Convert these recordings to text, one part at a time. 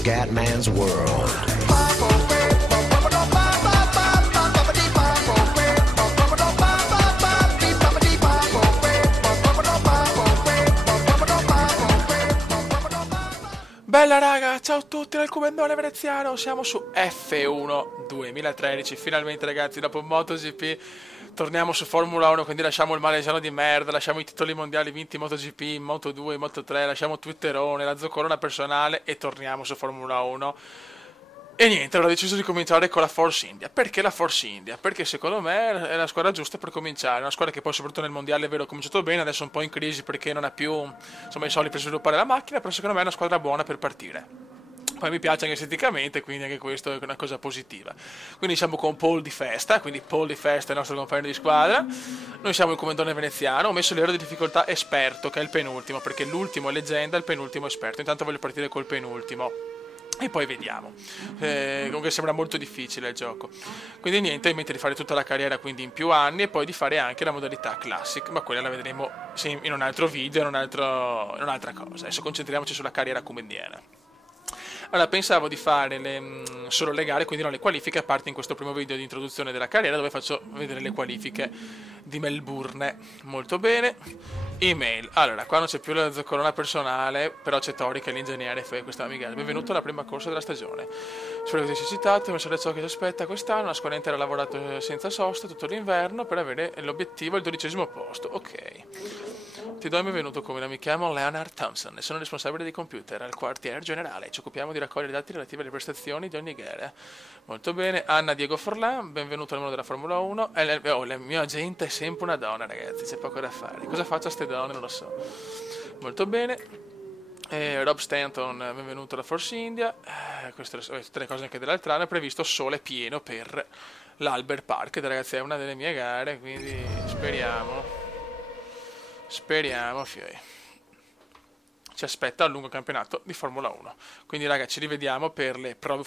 Scatman's World. Bella raga, ciao a tutti dal Comandone Veneziano, siamo su F1 2013, finalmente ragazzi dopo MotoGP torniamo su Formula 1, quindi lasciamo il malesiano di merda, lasciamo i titoli mondiali vinti in MotoGP, in Moto2, in Moto3, lasciamo Twitterone, la zoccolona personale e torniamo su Formula 1. E niente, allora ho deciso di cominciare con la Force India. Perché la Force India? Perché secondo me è la squadra giusta per cominciare. Una squadra che poi soprattutto nel mondiale è vero ha cominciato bene, adesso è un po' in crisi perché non ha più insomma, i soldi per sviluppare la macchina, però secondo me è una squadra buona per partire. Poi mi piace anche esteticamente, quindi anche questo è una cosa positiva. Quindi siamo con Paul Di Festa, quindi Paul Di Festa è il nostro compagno di squadra. Noi siamo il Comandone Veneziano, ho messo l'ero di difficoltà esperto, che è il penultimo, perché l'ultimo è leggenda, il penultimo è esperto. Intanto voglio partire col penultimo. E poi vediamo. Comunque sembra molto difficile il gioco. Quindi niente, ho in mente di fare tutta la carriera quindi in più anni e poi di fare anche la modalità Classic, ma quella la vedremo in un altro video, in un'altra cosa. Adesso concentriamoci sulla carriera comendiana. Allora, pensavo di fare solo le gare, quindi non le qualifiche, a parte in questo primo video di introduzione della carriera dove faccio vedere le qualifiche di Melbourne. Molto bene. Email. Allora, qua non c'è più la zoccolona personale, però c'è Tori che è l'ingegnere e questa amica. Benvenuto alla prima corsa della stagione. Spero che ti sia citato, mi ciò che ti aspetta quest'anno. La squadra intera ha lavorato senza sosta tutto l'inverno per avere l'obiettivo il 12° posto. Ok. Ti do il benvenuto, come mi chiamo Leonard Thompson e sono responsabile dei computer al quartier generale. Ci occupiamo di raccogliere dati relativi alle prestazioni di ogni gara. Molto bene. Anna Diego Forlan, benvenuto al mondo della Formula 1. La mia agente è sempre una donna, ragazzi, c'è poco da fare. Cosa faccio a ste donne? Non lo so. Molto bene. Rob Stanton, benvenuto alla Force India. Queste sono tutte le cose anche dell'altro anno. È previsto sole pieno per l'Albert Park, ragazzi, è una delle mie gare, quindi speriamo. Speriamo, fioi. Ci aspetta un lungo campionato di Formula 1. Quindi, ragazzi, ci rivediamo per le prove.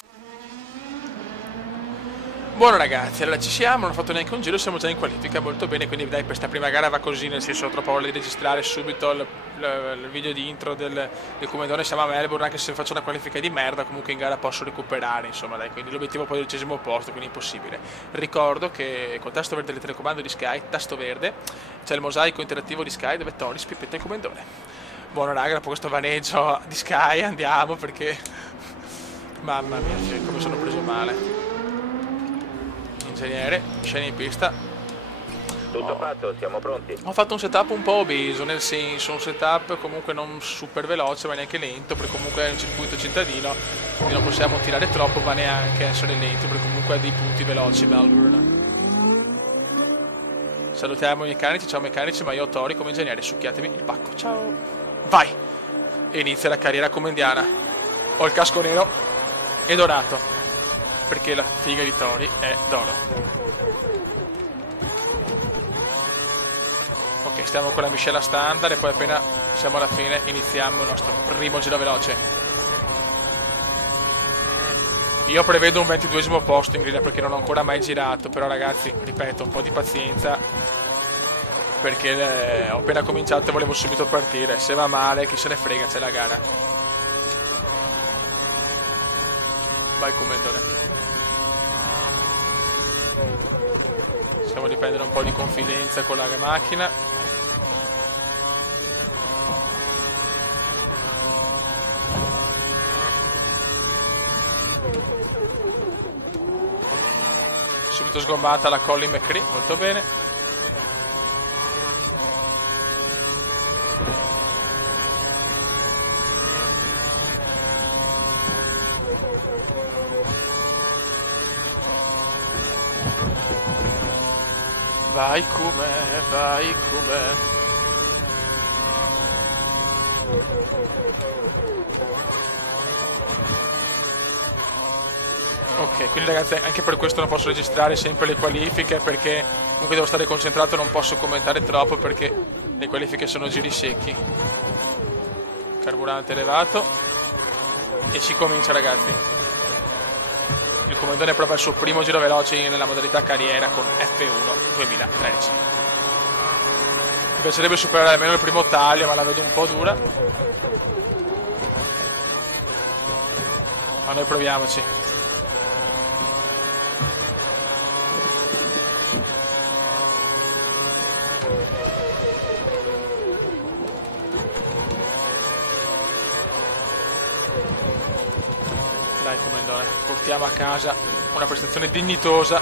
Buono ragazzi, allora ci siamo, non ho fatto neanche un giro, siamo già in qualifica, molto bene, quindi dai, per questa prima gara va così, nel senso ho troppa voglia di registrare subito il video di intro del Comandone. Siamo a Melbourne, anche se faccio una qualifica di merda, comunque in gara posso recuperare, insomma dai, quindi l'obiettivo poi è il 12° posto, quindi impossibile. Ricordo che col tasto verde del telecomando di Sky, tasto verde, c'è il mosaico interattivo di Sky dove Tony spippetta il Comandone. Buono raga, dopo questo vaneggio di Sky andiamo perché... Mamma mia, come sono preso male. Ingegnere, sceni in pista. Tutto fatto, siamo pronti. Ho fatto un setup un po' obeso, nel senso un setup comunque non super veloce ma neanche lento, perché comunque è un circuito cittadino, quindi non possiamo tirare troppo ma neanche essere lenti, perché comunque ha dei punti veloci Melbourne. Salutiamo i meccanici, ciao meccanici, ma io ho Tori come ingegnere, succhiatemi il pacco, ciao. Vai! E inizia la carriera comendiana. Ho il casco nero e dorato, perché la figa di Tori è d'oro. Ok, stiamo con la miscela standard e poi appena siamo alla fine iniziamo il nostro primo giro veloce. Io prevedo un 22° posto in griglia perché non ho ancora mai girato, però ragazzi, ripeto, un po' di pazienza perché ho appena cominciato e volevo subito partire. Se va male, chi se ne frega, c'è la gara. Vai Comandone. Cerchiamo di prendere un po' di confidenza con la macchina. Subito sgommata la Colin McRae, molto bene. Vai come, vai come. Ok, quindi ragazzi anche per questo non posso registrare sempre le qualifiche perché comunque devo stare concentrato, non posso commentare troppo perché le qualifiche sono giri secchi. Carburante elevato e si comincia ragazzi. Il Comandone è proprio al suo primo giro veloce nella modalità carriera con F1 2013. Mi piacerebbe superare almeno il primo taglio, ma la vedo un po' dura. Ma noi proviamoci. Dai Comendone, portiamo a casa una prestazione dignitosa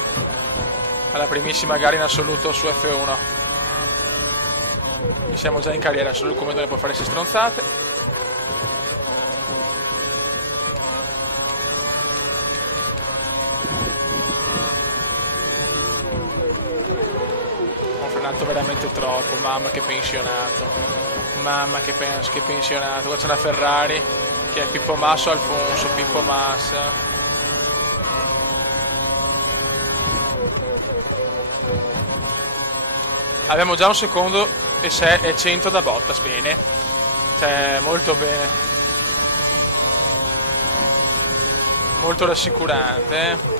alla primissima gara in assoluto su F1. E siamo già in carriera, solo il Comendone può fare 6 stronzate. Ho frenato veramente troppo, mamma che pensionato. Mamma che pensionato. Qua c'è una Ferrari che è Pippo Masso Alfonso, Pippo Massa. Abbiamo già un secondo e 100 da Bottas, bene. Cioè, molto bene. Molto rassicurante.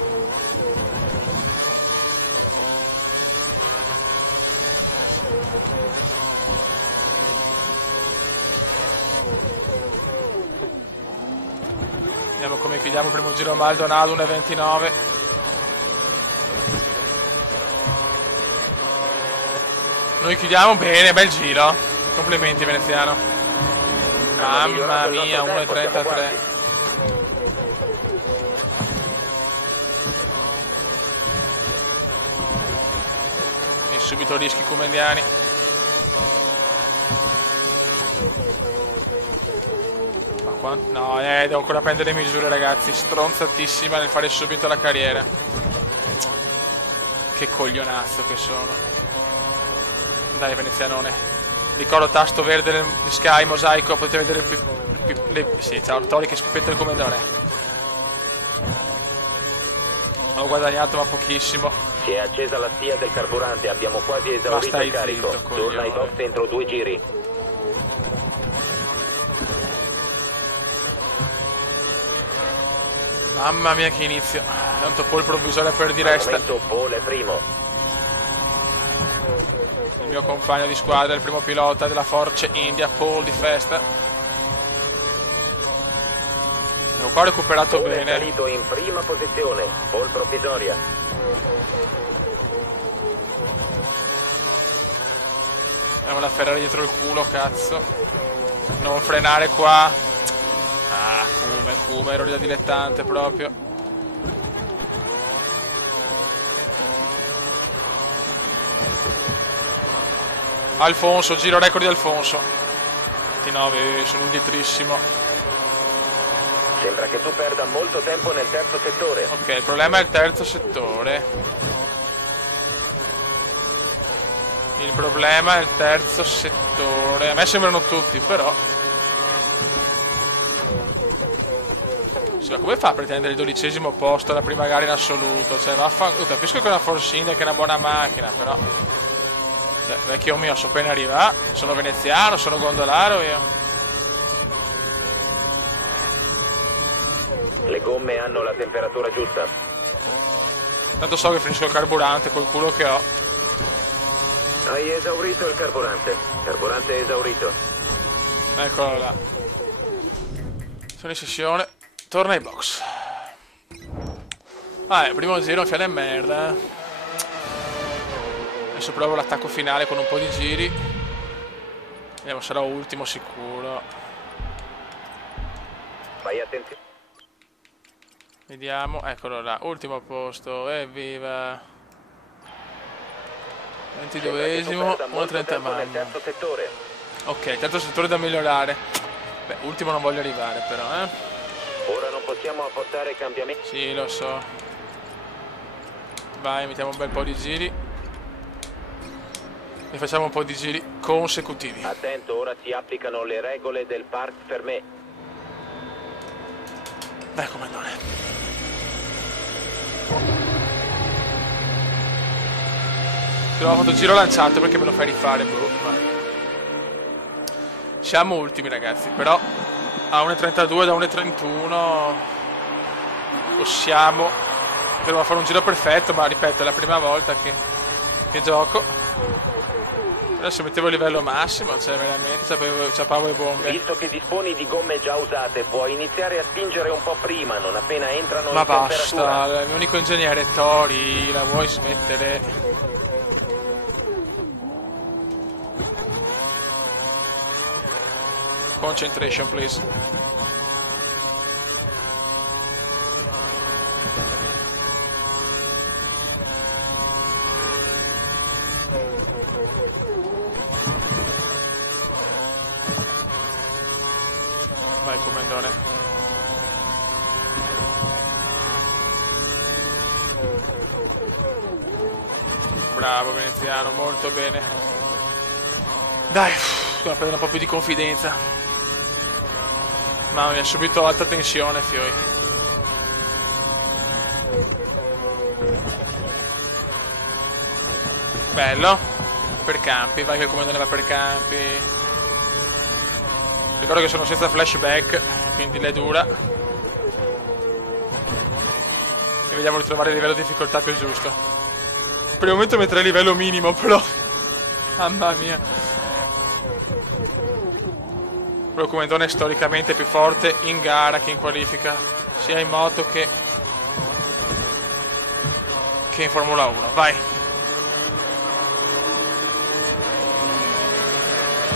Vediamo come chiudiamo il primo giro Maldonado 1.29. Noi chiudiamo bene, bel giro. Complimenti veneziano. Mamma mia, 1.33. E subito rischi comendiani. No, devo ancora prendere le misure, ragazzi. Stronzatissima nel fare subito la carriera. Che coglionazzo che sono. Dai venezianone. Ricordo tasto verde nel Sky mosaico. Potete vedere sì, ciao Tori che spippetta il Comendone. Ho guadagnato ma pochissimo. Si è accesa la stia del carburante. Abbiamo quasi esaurito il carico. Zitto, torna ai box entro 2 giri. Mamma mia che inizio. Tanto pole provvisoria per di resta. Pole primo. Il mio compagno di squadra, il primo pilota della Force India, pole di festa. Devo qua recuperato pole bene. È salito in prima posizione. Pole provvisoria. Abbiamo la Ferrari dietro il culo, cazzo. Non frenare qua. Ah, come errore da dilettante proprio. Alfonso, giro record di Alfonso. 29, sono indietrissimo. Sembra che tu perda molto tempo nel terzo settore. Ok, il problema è il terzo settore. Il problema è il terzo settore. A me sembrano tutti, però. Sì, ma come fa a pretendere il 12° posto alla prima gara in assoluto? Cioè, capisco che è una Force India, che è una buona macchina, però. Cioè, vecchio mio, so appena arrivare. Sono veneziano, sono gondolaro io. Le gomme hanno la temperatura giusta. Tanto so che finisco il carburante col culo che ho. Hai esaurito il carburante. Carburante esaurito. Eccolo là. Sono in sessione. Torna ai box. Primo giro, fiale e merda. Adesso provo l'attacco finale con un po' di giri. Vediamo, sarò ultimo sicuro. Fai attenzione. Vediamo, eccolo là, ultimo posto, evviva. 22esimo, 1.30 mamma. Ok, terzo settore da migliorare. Beh, ultimo non voglio arrivare però, Ora non possiamo apportare cambiamenti. Sì, lo so. Vai, mettiamo un bel po' di giri. E facciamo un po' di giri consecutivi. Attento, ora si applicano le regole del Parc Fermé. Dai, Comandone. Ti ho fatto giro lanciato perché me lo fai rifare, bro. Vai. Siamo ultimi, ragazzi, però a 1.32 da 1.31 possiamo. Dovremmo fare un giro perfetto, ma ripeto, è la prima volta che gioco. Adesso mettevo il livello massimo, cioè veramente ciapavo le bombe. Visto che disponi di gomme già usate, puoi iniziare a spingere un po' prima, non appena entrano Ma in temperatura. basta, il mio unico ingegnere è Tori, la vuoi smettere? Concentration, please. Vai, comandone. Bravo veneziano, molto bene. Dai, devo prendere un po' più di confidenza. Mamma mia, subito alta tensione, fioi. Bello. Per campi, vai che il comandone va per campi. Ricordo che sono senza flashback, quindi l'è dura. E vediamo di trovare il livello di difficoltà più giusto. Per il momento metterei il livello minimo, però. Mamma mia. Però il comandone è storicamente più forte in gara che in qualifica, sia in moto che in Formula 1. Vai.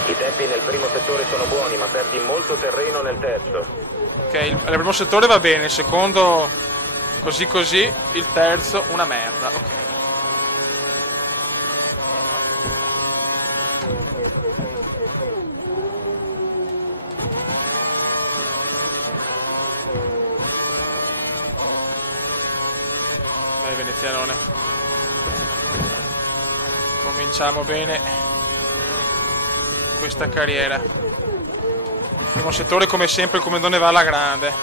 I tempi nel primo settore sono buoni, ma perdi molto terreno nel terzo. Ok, il primo settore va bene, il secondo così così, il terzo una merda. Ok. Dai venezianone. Cominciamo bene questa carriera. Il primo settore come sempre il comandone va alla grande.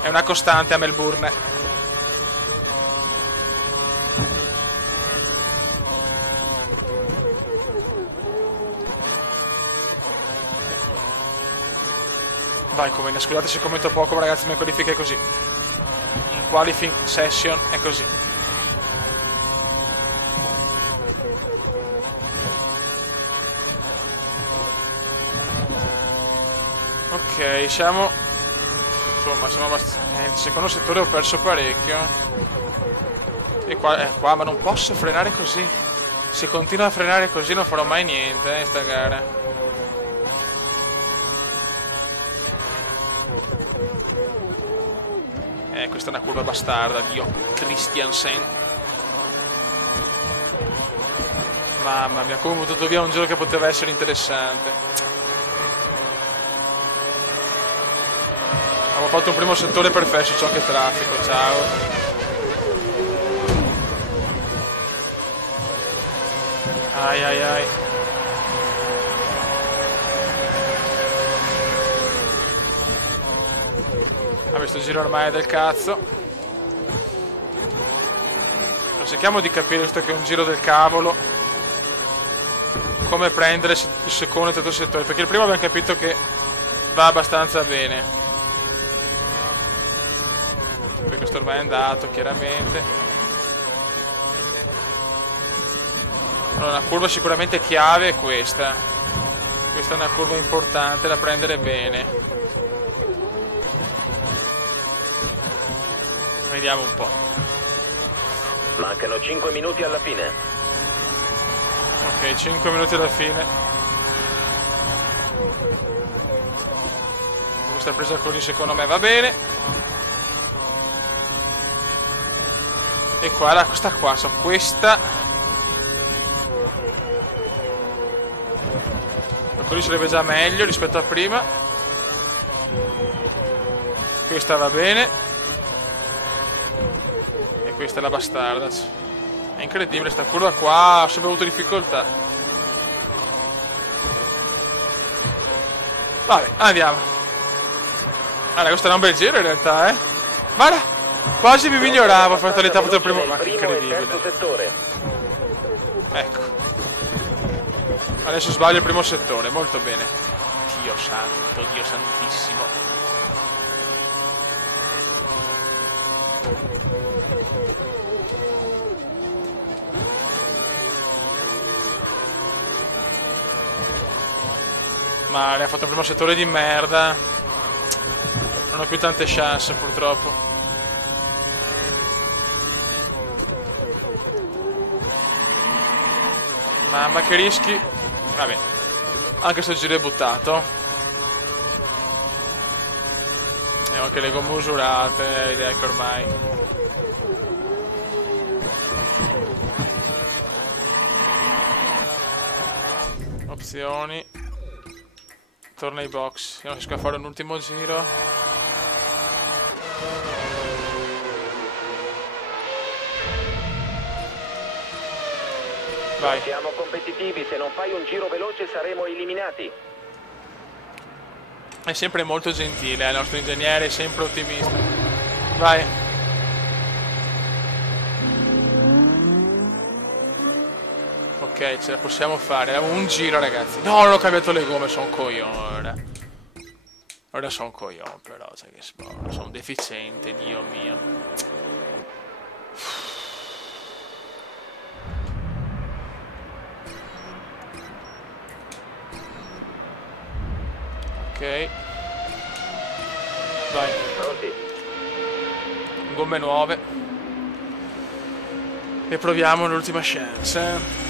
È una costante a Melbourne. Vai comandante, scusate se commento poco, ma ragazzi, ma in qualifica è così. In qualifying session è così. Ok, siamo... Insomma, siamo abbastanza... il secondo settore ho perso parecchio. E qua, ma non posso frenare così. Se continuo a frenare così non farò mai niente, in sta gara. Questa è una curva bastarda, Dio. Christiansen. Mamma mia, come ho buttato via un giro che poteva essere interessante. Avevo fatto un primo settore perfetto, ciò che traffico, ciao. Ai ai ai. Questo giro ormai è del cazzo. Cerchiamo di capire, visto che è un giro del cavolo, come prendere il secondo e il terzo settore, perché il primo abbiamo capito che va abbastanza bene. Perché questo ormai è andato, chiaramente. Allora, una curva sicuramente chiave è questa. Questa è una curva importante da prendere bene. Vediamo un po'. Mancano 5 minuti alla fine. Ok, 5 minuti alla fine. Questa presa con secondo me va bene. E qua, questa qua, questa. Quello sarebbe già meglio rispetto a prima. Questa va bene. Questa è la bastarda. È incredibile sta curva qua, ho sempre avuto difficoltà. Vabbè, andiamo. Allora, questo era un bel giro in realtà, Guarda, quasi mi miglioravo, ho fatto l'età, ho fatto il primo. Ma che incredibile. Ecco. Adesso sbaglio il primo settore, molto bene. Dio santo, Dio santissimo. Ma le ha fatto il primo settore di merda. Non ho più tante chance purtroppo. Mamma che rischi. Vabbè. Anche se il giro è buttato. E ho anche le gomme usurate. Ed ecco ormai. Opzioni. Torna ai box. Io non riesco a fare un ultimo giro. Vai. Siamo competitivi, se non fai un giro veloce saremo eliminati. È sempre molto gentile, il nostro ingegnere è sempre ottimista. Vai. Ok, ce la possiamo fare. Abbiamo un giro, ragazzi. No, non ho cambiato le gomme, sono un coglione. Ora sono un coglione, però, sai che sono un deficiente, Dio mio. Ok. Vai. Pronti? Gomme nuove. E proviamo l'ultima chance.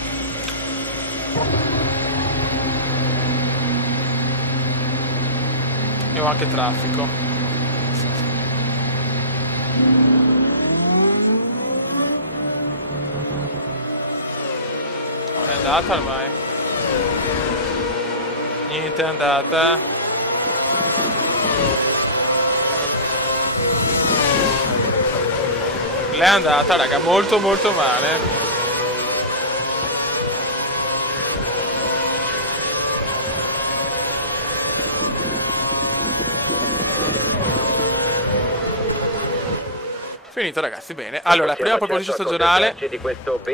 E ho anche traffico. Non è andata ormai. Niente è andata. L'è andata, raga, molto molto male. Finito, ragazzi, bene. Allora, prima proposito stagionale,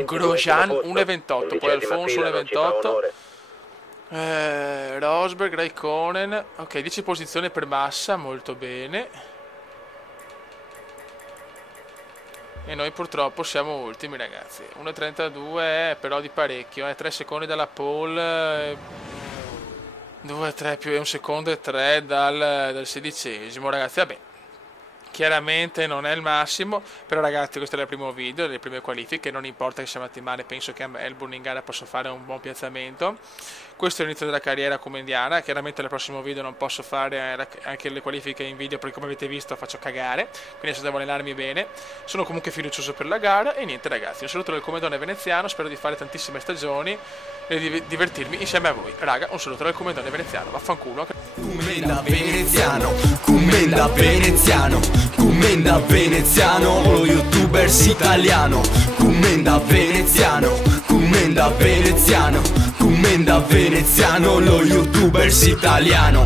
Grosjean 1.28, poi Alfonso 1.28, Rosberg, Raikkonen, ok, 10 posizioni per Massa, molto bene. E noi purtroppo siamo ultimi, ragazzi. 1.32 però di parecchio, 3 secondi dalla pole, 2, 3 più 1 secondo e 3 dal 16esimo, ragazzi. Vabbè, chiaramente non è il massimo, però ragazzi questo è il primo video, le prime qualifiche, non importa che siamo andati male, penso che a Melbourne in gara posso fare un buon piazzamento. Questo è l'inizio della carriera come indiana, chiaramente nel prossimo video non posso fare anche le qualifiche in video perché come avete visto faccio cagare, quindi adesso devo allenarmi bene. Sono comunque fiducioso per la gara e niente, ragazzi, un saluto dal Comendone veneziano, spero di fare tantissime stagioni e di divertirmi insieme a voi. Raga, un saluto dal Comendone veneziano, vaffanculo. Commenda veneziano, commenda veneziano, commenda veneziano, lo youtubers italiano, commenda veneziano, commenda veneziano, commenda veneziano, lo youtubers italiano.